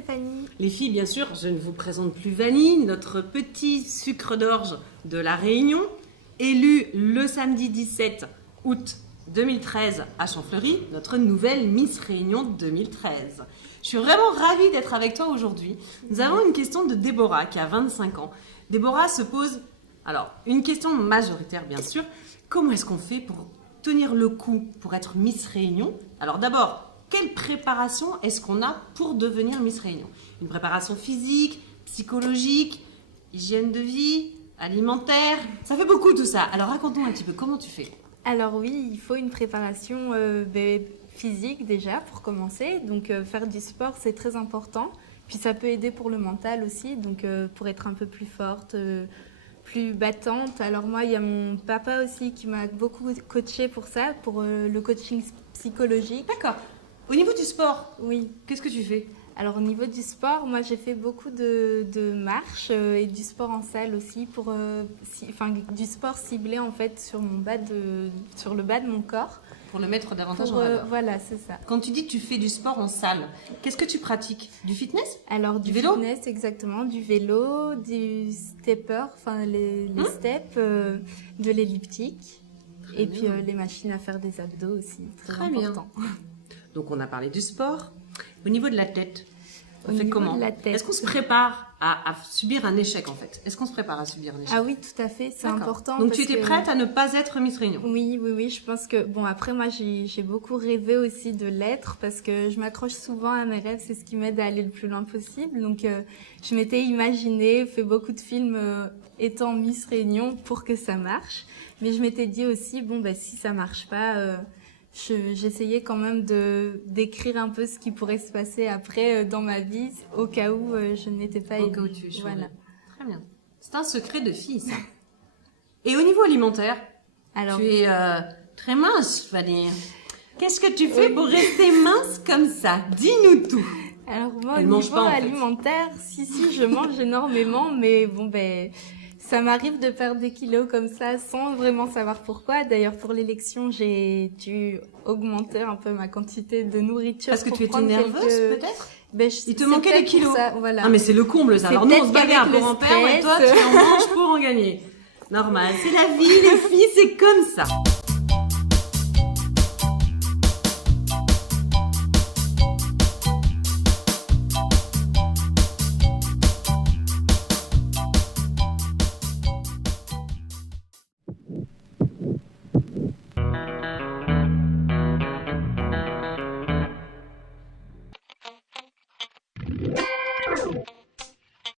Stéphanie. Les filles, bien sûr, je ne vous présente plus Vanille, notre petit sucre d'orge de la Réunion, élue le samedi 17 août 2013 à Champfleury, notre nouvelle Miss Réunion 2013. Je suis vraiment ravie d'être avec toi aujourd'hui. Nous avons une question de Déborah qui a 25 ans. Déborah se pose, alors, une question majoritaire bien sûr, comment est-ce qu'on fait pour tenir le coup pour être Miss Réunion? Alors d'abord, quelle préparation est-ce qu'on a pour devenir Miss Réunion? Une préparation physique, psychologique, hygiène de vie, alimentaire, ça fait beaucoup tout ça. Alors raconte-nous un petit peu, comment tu fais? Alors oui, il faut une préparation physique déjà pour commencer. Donc faire du sport, c'est très important. Puis ça peut aider pour le mental aussi, donc pour être un peu plus forte, plus battante. Alors moi, il y a mon papa aussi qui m'a beaucoup coachée pour ça, pour le coaching psychologique. D'accord. Au niveau du sport, Oui. qu'est-ce que tu fais? Alors au niveau du sport, moi j'ai fait beaucoup de marches et du sport en salle aussi, pour, du sport ciblé en fait sur le bas de mon corps. Pour le mettre davantage Pour, en valeur. voilà, c'est ça. Quand tu dis que tu fais du sport en salle, qu'est-ce que tu pratiques? Du fitness? Alors Du du vélo? fitness, exactement, du vélo, du stepper, enfin les steps, de l'elliptique, et puis les machines à faire des abdos aussi, très bien. important. Donc on a parlé du sport. Au niveau de la tête, on Au fait niveau comment? de la tête. Est-ce qu'on se prépare à subir un échec en fait? Est-ce qu'on se prépare à subir un échec? Ah oui, tout à fait, c'est D'accord. important. Donc parce tu étais que- prête à ne pas être Miss Réunion? Oui, je pense que, bon, après moi j'ai beaucoup rêvé aussi de l'être parce que je m'accroche souvent à mes rêves, c'est ce qui m'aide à aller le plus loin possible. Donc je m'étais imaginé, fait beaucoup de films étant Miss Réunion pour que ça marche. Mais je m'étais dit aussi, bon, si ça marche pas, j'essayais quand même d'écrire un peu ce qui pourrait se passer après dans ma vie au cas où je n'étais pas Au élue. cas où tu échoues. Voilà. Très bien. C'est un secret de fille ça. Et au niveau alimentaire, Alors, tu es très mince, Valérie. Qu'est-ce que tu fais pour rester mince comme ça? Dis-nous tout. Alors moi, Elle au mange niveau pas, en fait. alimentaire, si, je mange énormément, mais bon, ça m'arrive de perdre des kilos comme ça sans vraiment savoir pourquoi. D'ailleurs, pour l'élection, j'ai dû augmenter un peu ma quantité de nourriture. Parce que pour tu étais prendre nerveuse quelques- peut-être? Il Il te manquait des kilos. Voilà. Ah mais c'est le comble ça. C'est Alors nous on peut-être se bagarre qu'avec pour le en perdre et toi stress. tu en manges pour en gagner. Normal, c'est la vie les filles, c'est comme ça.